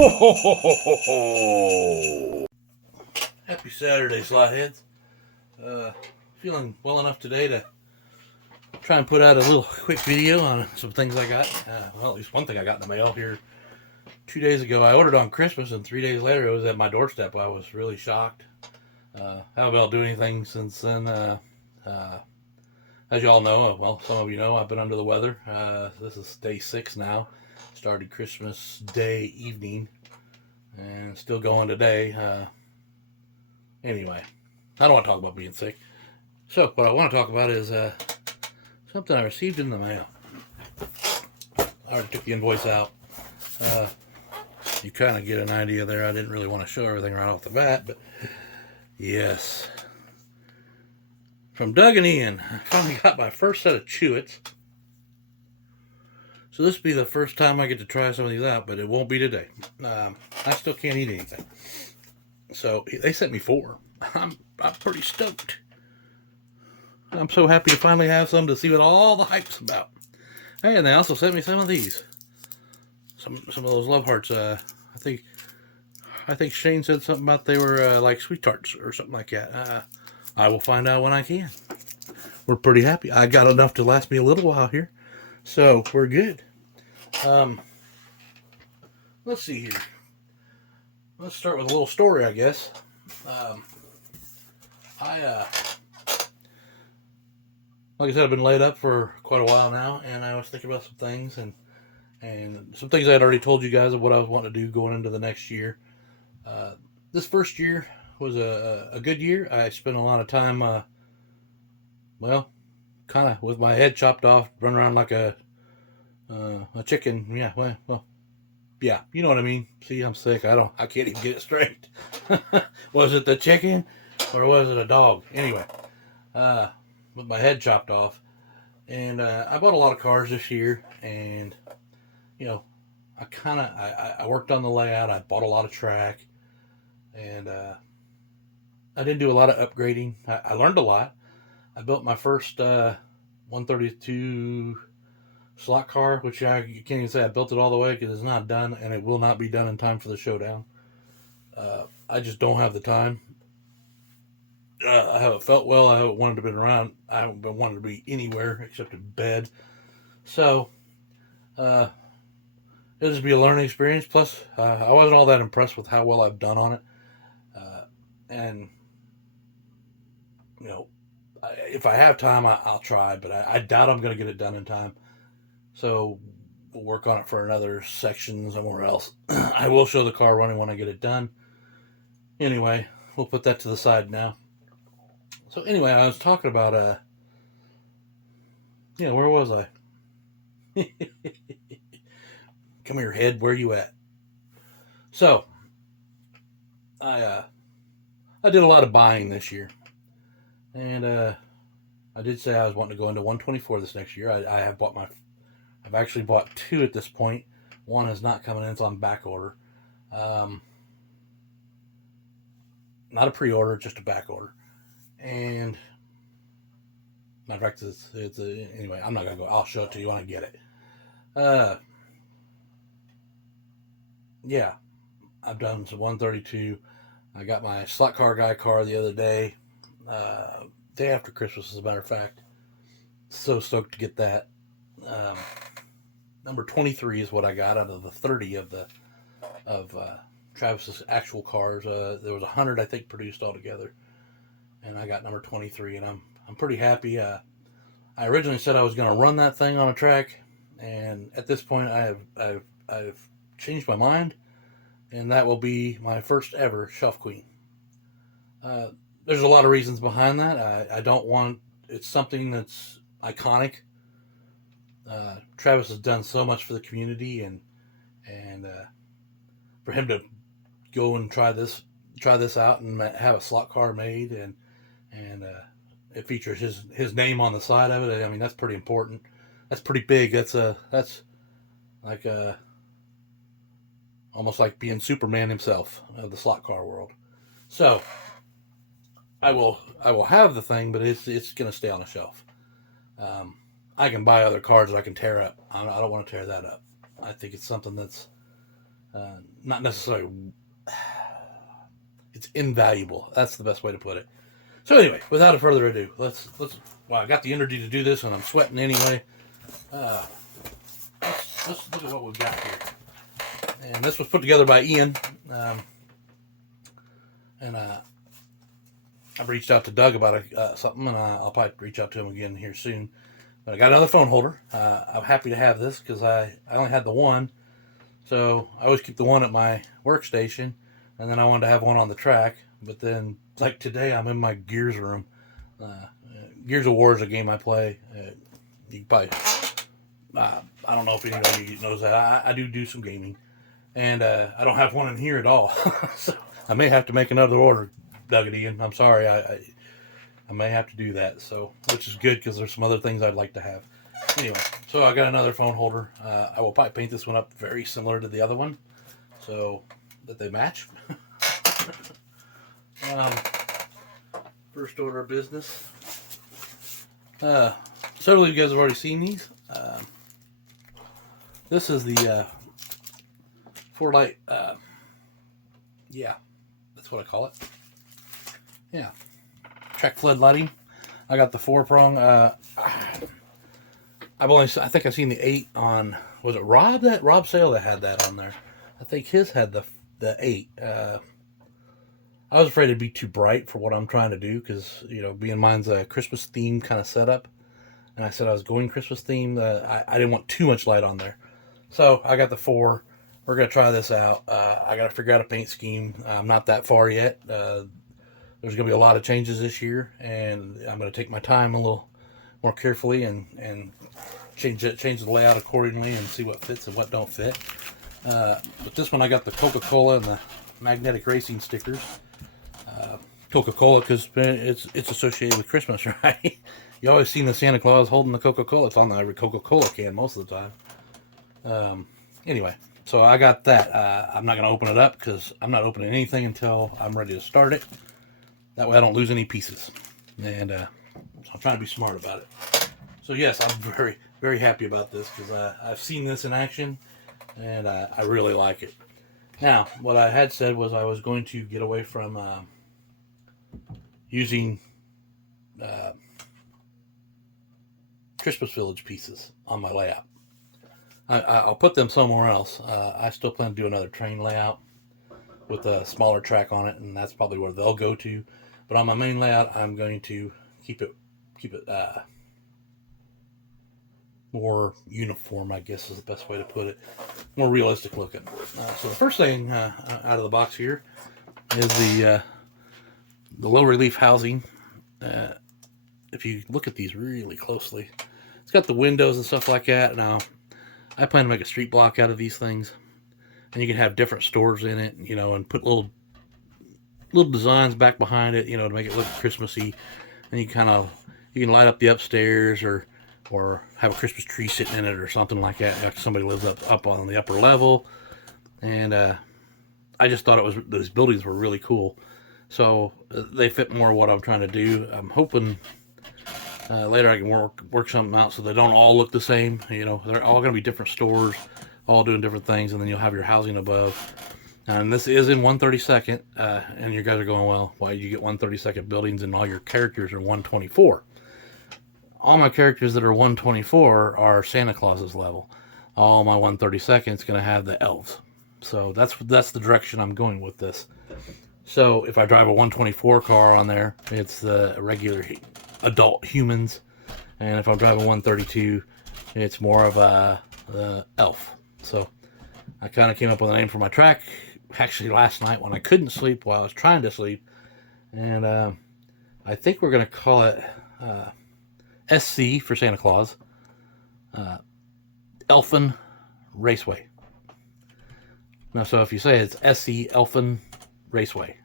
Ho, ho, ho, ho, ho, ho. Happy Saturday, Slotheads. Feeling well enough today to try and put out a little quick video on some things I got. Well, at least one thing I got in the mail here 2 days ago. I ordered on Christmas, and 3 days later it was at my doorstep. I was really shocked. Haven't been able to do anything since then. As you all know, well, some of you know, I've been under the weather. This is day 6 now. Started Christmas Day evening, and still going today. Anyway, I don't want to talk about being sick. So, what I want to talk about is something I received in the mail. I already took the invoice out. You kind of get an idea there. I didn't really want to show everything right off the bat, but yes. From Doug and Ian, I finally got my first set of Chewits. So this will be the first time I get to try some of these out, but it won't be today. I still can't eat anything. So they sent me 4. I'm pretty stoked. I'm so happy to finally have some to see what all the hype's about. Hey, and they also sent me some of these. Some of those love hearts. I think Shane said something about they were like sweet tarts or something like that. I will find out when I can. We're pretty happy. I got enough to last me a little while here, so we're good. Let's see here. Let's start with a little story, I guess. Like I said, I've been laid up for quite a while now, and I was thinking about some things, and some things I had already told you guys of what I was wanting to do going into the next year. This first year was a good year. I spent a lot of time, kind of with my head chopped off, running around like a chicken. Yeah, well, yeah, you know what I mean. See, I'm sick. I can't even get it straight. Was it the chicken or was it a dog? Anyway, with my head chopped off, and I bought a lot of cars this year, and you know, I worked on the layout. I bought a lot of track, and I didn't do a lot of upgrading. I learned a lot. I built my first 132 slot car, which you can't even say I built it all the way because it's not done, and it will not be done in time for the showdown. I just don't have the time. I haven't felt well. I haven't wanted to be around. I haven't been wanting to be anywhere except in bed. So, it'll just be a learning experience. Plus, I wasn't all that impressed with how well I've done on it. And, you know, if I have time, I'll try, but I doubt I'm going to get it done in time. So we'll work on it for another section somewhere else. I will show the car running when I get it done. Anyway, we'll put that to the side now. So anyway, I was talking about, where was I? Come here, head, where you at? So, I did a lot of buying this year. And I did say I was wanting to go into 124 this next year. I've actually bought 2 at this point. One is not coming in, it's on back order. Not a pre-order, just a back order. And matter of fact, anyway, I'm not gonna go. I'll show it to you when I get it. Yeah, I've done some 132. I got my slot car guy car the other day. Day after Christmas, as a matter of fact. So stoked to get that. Number 23 is what I got out of the 30 of Travis's actual cars. There was 100, I think, produced altogether, and I got number 23, and I'm pretty happy. I originally said I was going to run that thing on a track, and at this point, I've changed my mind, and that will be my first ever Shelf Queen. There's a lot of reasons behind that. I don't want. It's something that's iconic. Travis has done so much for the community, and for him to go and try this out and have a slot car made, and it features his name on the side of it. I mean, that's pretty important. That's pretty big. That's like almost like being Superman himself of the slot car world. So I will have the thing, but it's going to stay on a shelf. I can buy other cars that I can tear up. I don't want to tear that up. I think it's something that's Not necessarily. It's invaluable. That's the best way to put it. So anyway, without further ado, let's. Well, I got the energy to do this, and I'm sweating anyway. Uh, let's look at what we've got here. And this was put together by Ian. And I've reached out to Doug about something, and I'll probably reach out to him again here soon. But I got another phone holder. I'm happy to have this because I only had the one. So I always keep the one at my workstation, and then I wanted to have one on the track. But then, like today, I'm in my Gears room. Gears of War is a game I play. You probably, I don't know if anybody knows that. I do some gaming, and I don't have one in here at all. So I may have to make another order, Doug and Ian. I'm sorry. I may have to do that. So, which is good because there's some other things I'd like to have. Anyway, so I got another phone holder. I will probably paint this one up very similar to the other one, so that they match. First order of business. Several of you guys have already seen these. This is the 4-light. Yeah, that's what I call it. Yeah, track flood lighting. I got the 4-prong. I think I've seen the 8 on. Was it Rob Sale that had that on there? I think his had the 8. I was afraid it'd be too bright for what I'm trying to do because, being mine's a Christmas theme kind of setup. And I said I was going Christmas theme. I didn't want too much light on there. So I got the 4. We're going to try this out. I got to figure out a paint scheme. I'm not that far yet. There's going to be a lot of changes this year. And I'm going to take my time a little more carefully and change the layout accordingly and see what fits and what don't fit. But this one I got the Coca-Cola and the magnetic racing stickers. Coca-Cola because it's associated with Christmas, right? You always seen the Santa Claus holding the Coca-Cola. It's on every Coca-Cola can most of the time. Anyway, so I got that. I'm not going to open it up because I'm not opening anything until I'm ready to start it. That way I don't lose any pieces. And so I'm trying to be smart about it. So yes, I'm very, very happy about this because I've seen this in action and I really like it. Now, what I had said was I was going to get away from using Christmas Village pieces on my layout. I'll put them somewhere else. I still plan to do another train layout with a smaller track on it, and that's probably where they'll go to. But on my main layout, I'm going to keep it more uniform, I guess is the best way to put it. More realistic looking. So the first thing out of the box here is the low relief housing. If you look at these really closely, it's got the windows and stuff like that. Now, I plan to make a street block out of these things, and you can have different stores in it, and put little designs back behind it, to make it look Christmassy. And you can light up the upstairs or have a Christmas tree sitting in it or something like that. Like somebody lives up on the upper level, and I just thought those buildings were really cool. So they fit more what I'm trying to do. I'm hoping later I can work something out so they don't all look the same. They're all going to be different stores, all doing different things, and then you'll have your housing above. And this is in 132nd, and you guys are going, well, why did you get 132nd buildings and all your characters are 124? All my characters that are 124 are Santa Claus's level. All my 132nd is going to have the elves. So that's the direction I'm going with this. So if I drive a 124 car on there, it's the regular adult humans. And if I drive a 132, it's more of the elf. So I kind of came up with a name for my track actually last night when I couldn't sleep while I was trying to sleep. And I think we're going to call it SC for Santa Claus. Elfin Raceway. Now, so if you say it's SC Elfin Raceway,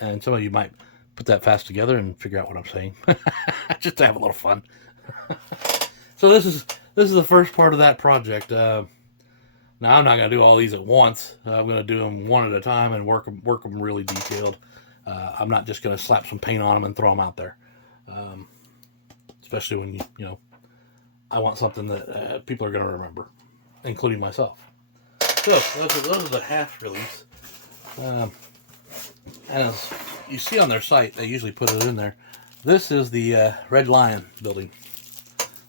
and some of you might put that fast together and figure out what I'm saying, just to have a little fun. So this is the first part of that project. Now I'm not going to do all these at once. I'm going to do them one at a time and work them really detailed. I'm not just going to slap some paint on them and throw them out there. Especially when I want something that people are going to remember, including myself. So those are the half release. And as you see on their site, they usually put it in there. This is the Red Lion building.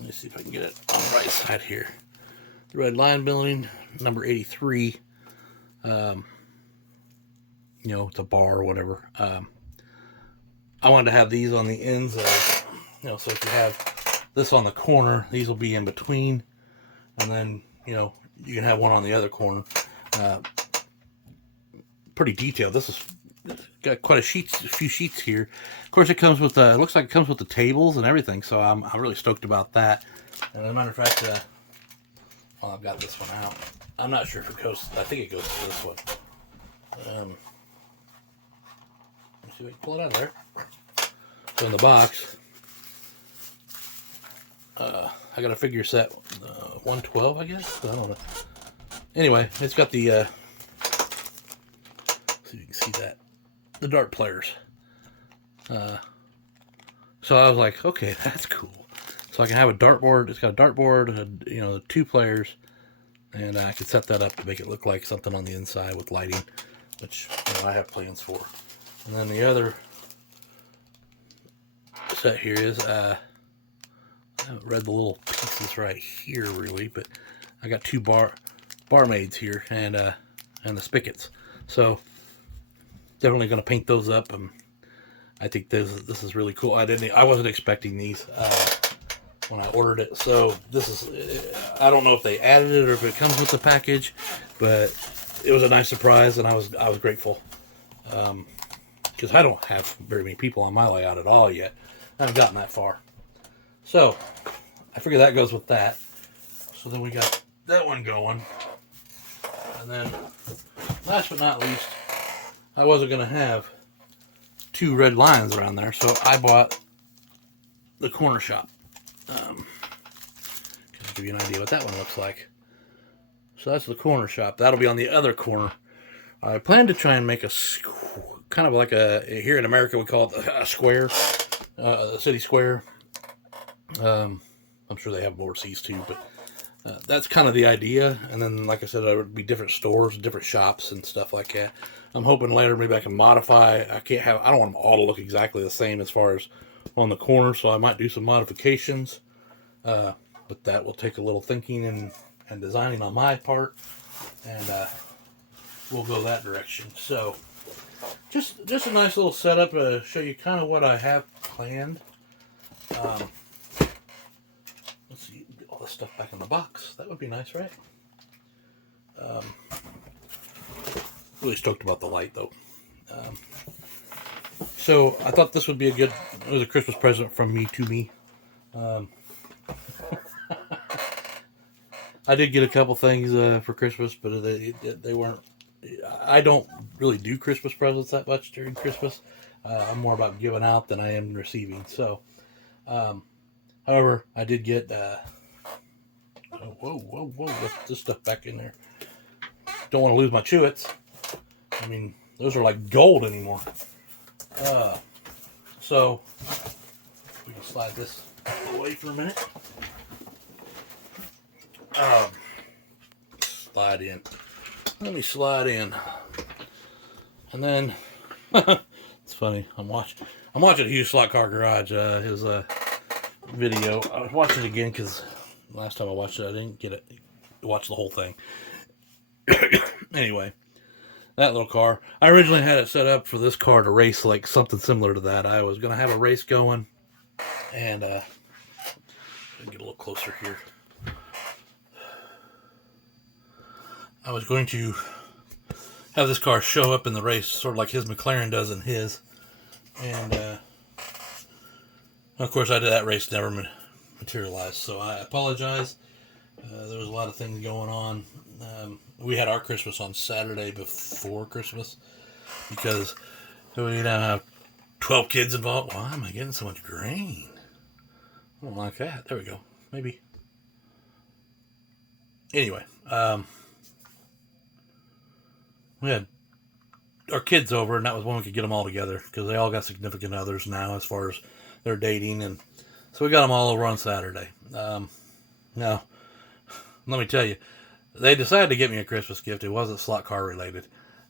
Let me see if I can get it on the right side here. The Red Lion building, number 83. You know, it's a bar or whatever. I wanted to have these on the ends of, you know, so if you have this on the corner, these will be in between, and then, you know, you can have one on the other corner. Pretty detailed. This is got quite a few sheets here. Of course, it comes with it looks like it comes with the tables and everything, so I'm really stoked about that. And as a matter of fact, well, I've got this one out. I'm not sure if it goes. I think it goes to this one. Let me see if I can pull it out of there. So in the box, I got a figure set, 112, I guess. I don't know. Anyway, it's got the. So you can see that the dart players. So I was like, okay, that's cool. So I can have a dartboard. It's got a dartboard, you know, 2 players, and I could set that up to make it look like something on the inside with lighting, which, you know, I have plans for. And then the other set here is I haven't read the little pieces right here really, but I got 2 barmaids here and the spigots. So definitely going to paint those up. I think this is really cool. I wasn't expecting these when I ordered it. So this is, I don't know if they added it or if it comes with the package, but it was a nice surprise, and I was grateful. Because I don't have very many people on my layout at all yet. I haven't gotten that far. So I figure that goes with that. So then we got that one going. And then last but not least, I wasn't going to have 2 red lions around there, so I bought the corner shop. Can give you an idea what that one looks like. So that's the corner shop. That'll be on the other corner. I plan to try and make a kind of like here in America we call it a square, a city square. I'm sure they have overseas too, but that's kind of the idea. And then, like I said, there would be different stores, different shops, and stuff like that. I'm hoping later maybe I can modify. I don't want them all to look exactly the same as far as on the corner, so I might do some modifications. But that will take a little thinking and designing on my part, and we'll go that direction. So just a nice little setup to show you kind of what I have planned. Let's see, get all this stuff back in the box. That would be nice, right? Really stoked about the light, though. So I thought this would be it was a Christmas present from me to me. I did get a couple things for Christmas, but they weren't. I don't really do Christmas presents that much during Christmas. I'm more about giving out than I am receiving. So, however, I did get. Whoa! Get this stuff back in there. Don't want to lose my Chewits. I mean, those are like gold anymore. So we can slide this away for a minute. Slide in. Let me slide in. And then it's funny. I'm watching Hughes Slot Car Garage. His video. I was watching it again because last time I watched it, I didn't get it. Watch the whole thing. Anyway, that little car. I originally had it set up for this car to race like something similar to that. I was going to have a race going, and get a little closer here. I was going to have this car show up in the race, sort of like his McLaren does in his, and of course, that race never materialized. So I apologize. There was a lot of things going on. We had our Christmas on Saturday before Christmas because we now have 12 kids involved. Why am I getting so much grain? I don't like that. There we go. Maybe. Anyway, we had our kids over, and that was when we could get them all together because they all got significant others now as far as their dating, and so we got them all over on Saturday. Now, let me tell you, they decided to get me a Christmas gift. It wasn't slot car related.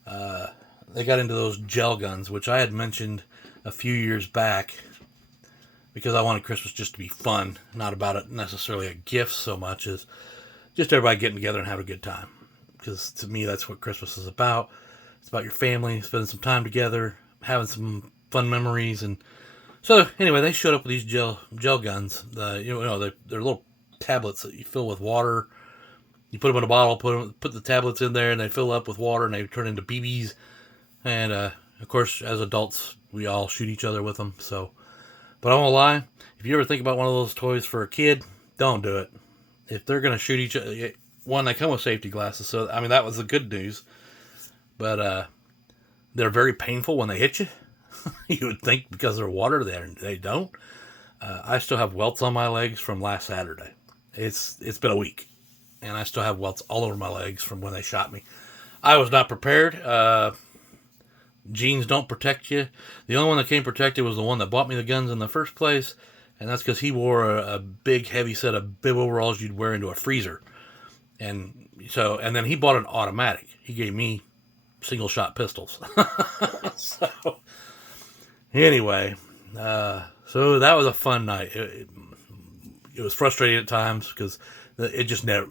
They got into those gel guns, which I had mentioned a few years back because I wanted Christmas just to be fun, not about it necessarily a gift so much as just everybody getting together and having a good time. Because to me, that's what Christmas is about. It's about your family, spending some time together, having some fun memories. And so, anyway, they showed up with these gel guns. They're little tablets that you fill with water. You put them in a bottle, put the tablets in there, and they fill up with water, and they turn into BBs. And of course, as adults, we all shoot each other with them. So, but I won't lie. If you ever think about one of those toys for a kid, don't do it. If they're gonna shoot each other, one, they come with safety glasses. So I mean, that was the good news. But they're very painful when they hit you. You would think because they're water, they don't. I still have welts on my legs from last Saturday. It's been a week, and I still have welts all over my legs from when they shot me. I was not prepared. Jeans don't protect you. The only one that came protected was the one that bought me the guns in the first place, and that's because he wore a big, heavy set of bib overalls you'd wear into a freezer. And then he bought an automatic. He gave me single shot pistols. So, anyway, so that was a fun night. It was frustrating at times because it just never.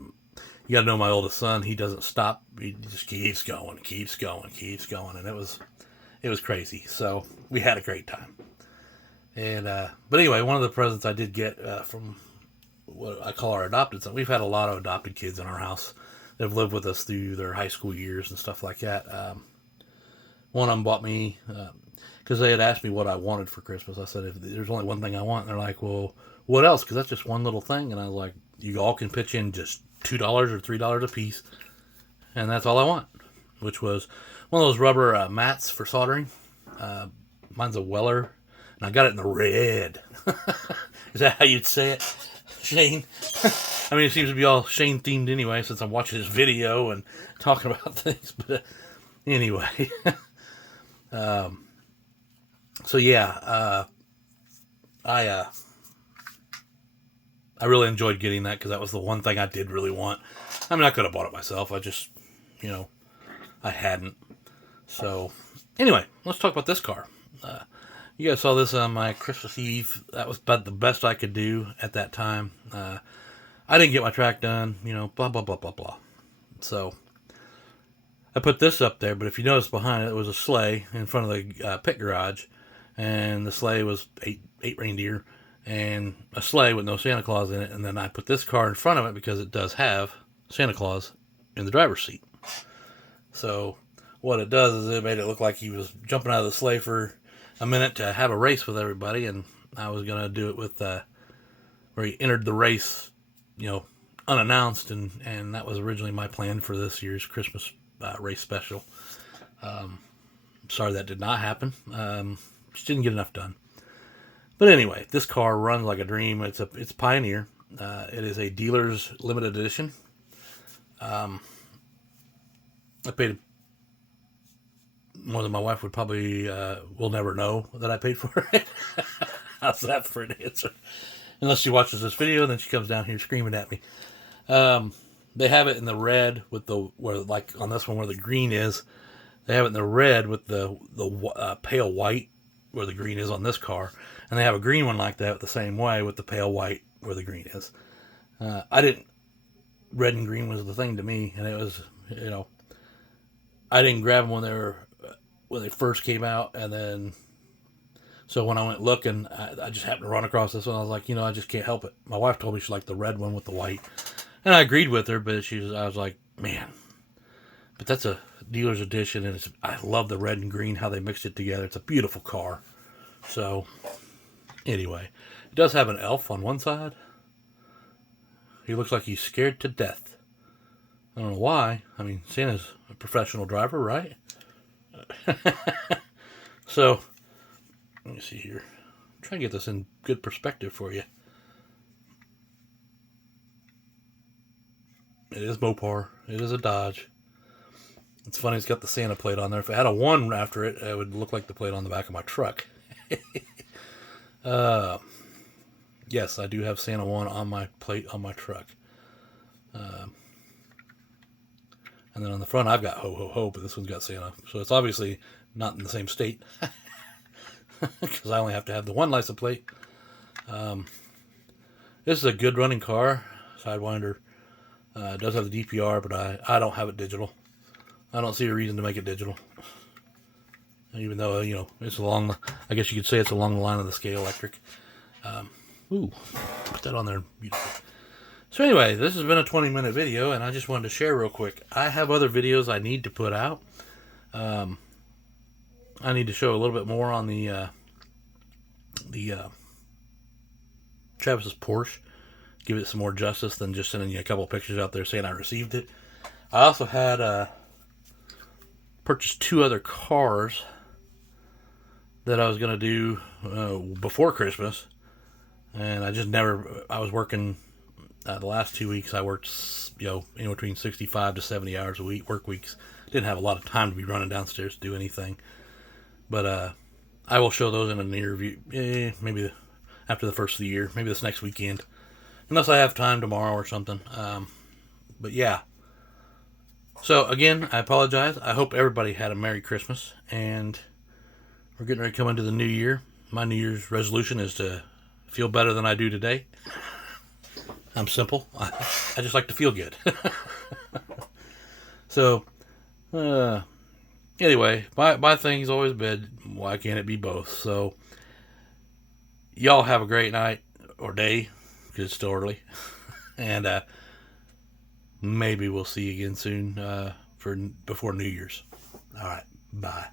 You got to know my oldest son. He doesn't stop. He just keeps going, and it was crazy. So we had a great time. And but anyway, one of the presents I did get from what I call our adopted son. We've had a lot of adopted kids in our house. They've lived with us through their high school years and stuff like that. One of them bought me because they had asked me what I wanted for Christmas. I said, if there's only one thing I want, and they're like, well, what else? Because that's just one little thing. And I was like, you all can pitch in just $2 or $3 a piece, and that's all I want. Which was one of those rubber mats for soldering. Mine's a Weller, and I got it in the red. Is that how you'd say it, Shane? I mean, it seems to be all Shane themed anyway, since I'm watching this video and talking about things. But anyway, so yeah, I really enjoyed getting that because that was the one thing I did really want. I mean, I could have bought it myself. I just, I hadn't. So anyway, let's talk about this car. You guys saw this on my Christmas Eve. That was about the best I could do at that time. I didn't get my track done, blah, blah, blah, blah, blah. So I put this up there, but if you notice behind it was a sleigh in front of the pit garage, and the sleigh was eight reindeer and a sleigh with no Santa Claus in it. And then I put this car in front of it because it does have Santa Claus in the driver's seat. So what it does is it made it look like he was jumping out of the sleigh for a minute to have a race with everybody, and I was going to do it with where he entered the race, unannounced, and that was originally my plan for this year's Christmas race special. Sorry that did not happen. Just didn't get enough done. But anyway, this car runs like a dream. It's Pioneer. It is a dealer's limited edition. I paid more than my wife would probably will never know that I paid for it. How's that for an answer? Unless she watches this video and then she comes down here screaming at me. They have it in the red with where like on this one where the green is. They have it in the red with the pale white where the green is on this car. And they have a green one like that the same way with the pale white where the green is. Red and green was the thing to me. And it was, I didn't grab them when they first came out. And then, so when I went looking, I just happened to run across this one. I was like, I just can't help it. My wife told me she liked the red one with the white. And I agreed with her, but I was like, man, but that's a dealer's edition. And I love the red and green, how they mixed it together. It's a beautiful car. So anyway, it does have an elf on one side. He looks like he's scared to death. I don't know why. I mean, Santa's a professional driver, right? So, let me see here. I'm trying to get this in good perspective for you. It is Mopar. It is a Dodge. It's funny, it's got the Santa plate on there. If it had a 1 after it, it would look like the plate on the back of my truck. Yes, I do have Santa 1 on my plate on my truck. And then on the front, I've got ho, ho, ho, but this one's got Santa. So it's obviously not in the same state because I only have to have the one license plate. This is a good running car. Sidewinder. It does have the DPR, but I don't have it digital. I don't see a reason to make it digital. Even though, it's along, I guess you could say it's along the line of the scale electric. Ooh, put that on there. Beautiful. So anyway, this has been a 20-minute video, and I just wanted to share real quick. I have other videos I need to put out. I need to show a little bit more on the Travis's Porsche. Give it some more justice than just sending you a couple pictures out there saying I received it. I also had purchased 2 other cars that I was going to do before Christmas. And I just never, I was working, the last 2 weeks I worked, in between 65 to 70 hours a week, work weeks. Didn't have a lot of time to be running downstairs to do anything. But I will show those in a near review, maybe after the first of the year, maybe this next weekend. Unless I have time tomorrow or something. But yeah. So again, I apologize. I hope everybody had a Merry Christmas. And we're getting ready to come into the new year. My New Year's resolution is to feel better than I do today. I'm simple. I just like to feel good. So, anyway, my thing's always been, why can't it be both? So, y'all have a great night or day, because it's still early. And maybe we'll see you again soon before New Year's. All right, bye.